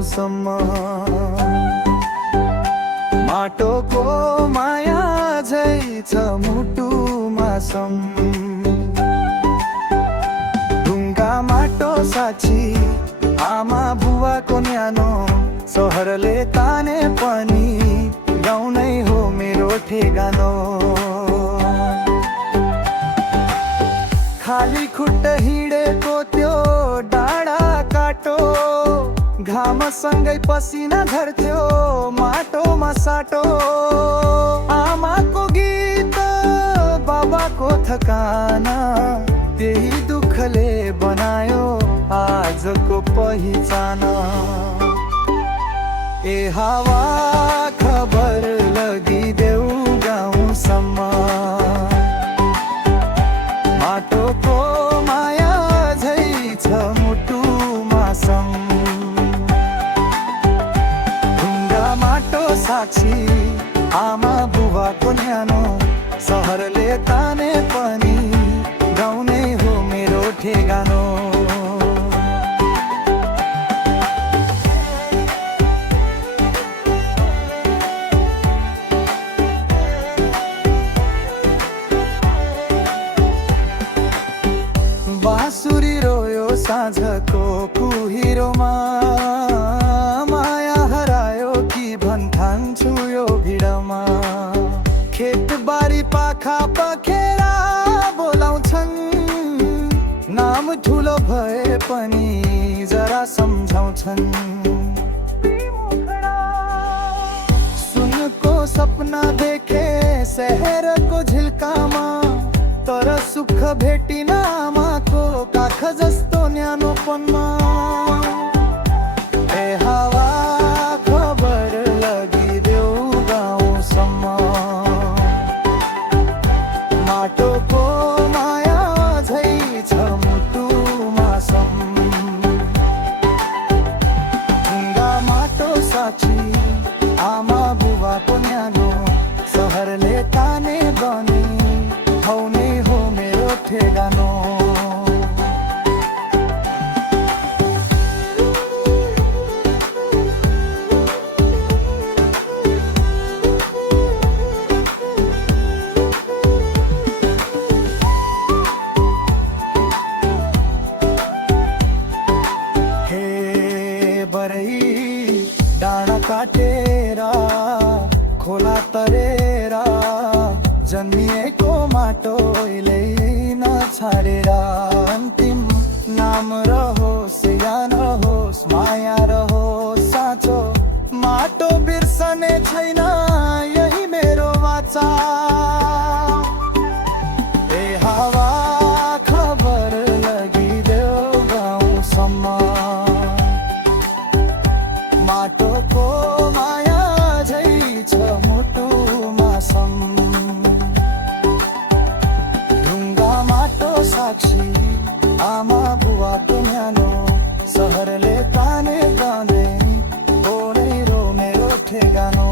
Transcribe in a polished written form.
गाउँसम्म माटोको माया झै छ मुटुमा सम ढुङ्गा माटो साक्षी आमा बुवाको न्यानो सहरले ताने पनि गाउँ नै हो मेरो ठेगानो खाली खुट्टा हिँडेको त्यो डाँडा काटो घामसँगै पसिना झर्थ्यो माटोमा साटो आमाको गीत बाबाको थकाना त्यही दुःखले बनायो आजको पहिचान ए हावा खबर लगिदेऊ गाउँसम्म माटोको माया झै छ मुटुमा सम ढुङ्गा माटो साक्षी आमा बुबाको न्यानो सहरले ताने पनि गाउँ नै हो मेरो ठेगानो बाँसुरी रोयो साँझको कुहिरोमा माया हरायो कि भन्ठान्छु यो भिडमा खेतबारी पाखा पखेरा बोलाउँछन् नाम ठुलो भए पनि जरा सम्झाउँछन् सुनको सपना देखे शहरको झिल्कामा तर सुख भेटिन आमाको काख जस्तो न्यानोपनमा ए हावा खबर लगिदेऊ गाउँसम्म माटोको माया झै छ मुटुमा सम ढुङ्गा माटो साक्षी आमा बुबाको न्यानो सहरले ताने बने हौ नै हो मेरो ठेगानो हे बरै डाँडा काटेर खोला तरेर जन्मिएको माटोले नछाडेर अन्तिम नाम रहोस् या नहोस् माया रहोस् साँचो माटो बिर्सने छैन यही मेरो वाचा ए हावा खबर लगिदेऊ गाउँसम्म माटोको माया झै छ मुटुमा सम साक्षी आमा बुवाको न्यानो सहरले ताने गाने हो नै रो मेरो ठेगानो